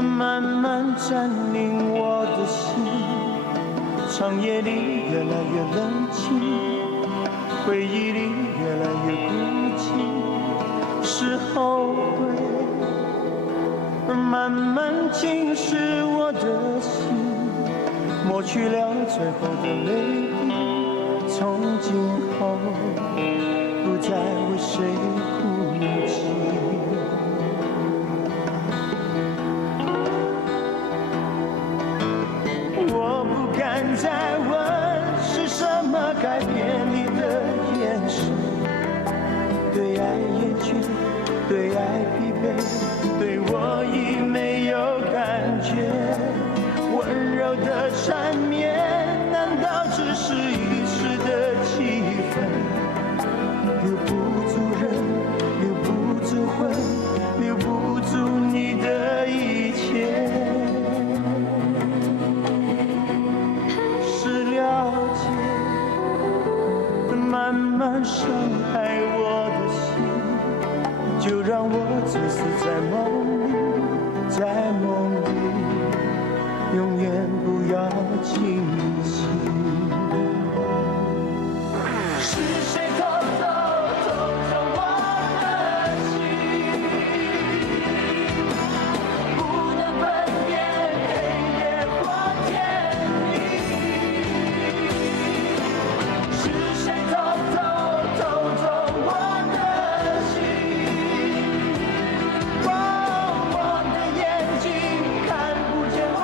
慢慢占领我的心，长夜里越来越冷清，回忆里越来越孤寂，是后悔慢慢侵蚀我的心，抹去了最后的泪滴，从今后不再为谁哭泣。我不敢再问是什么改变你的眼神，对爱厌倦，对爱疲惫，对我已没有感觉。温柔的缠绵，难道只是一时的气氛？留不住人，留不住魂，留不住你的一切。是了解，慢慢伤害我的心，就让我醉死在梦里，在梦里。永远不要清醒。是谁偷走我的心？不能分辨黑夜或天明。是谁偷走我的心？我的眼睛看不见我。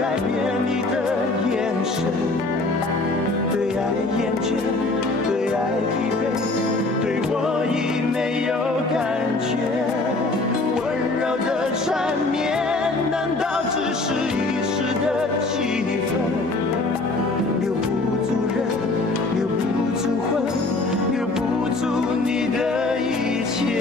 改变你的眼神，对爱厌倦，对爱疲惫，对我已没有感觉。温柔的缠绵，难道只是一时的气氛？留不住人，留不住魂，留不住你的一切。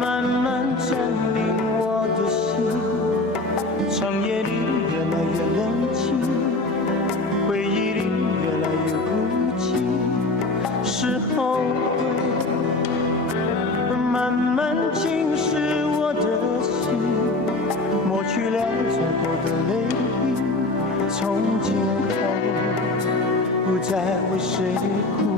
慢慢占领我的心，长夜里越来越冷清，回忆里越来越孤寂，是后悔慢慢侵蚀我的心，抹去了最后的泪滴，从今后不再为谁哭。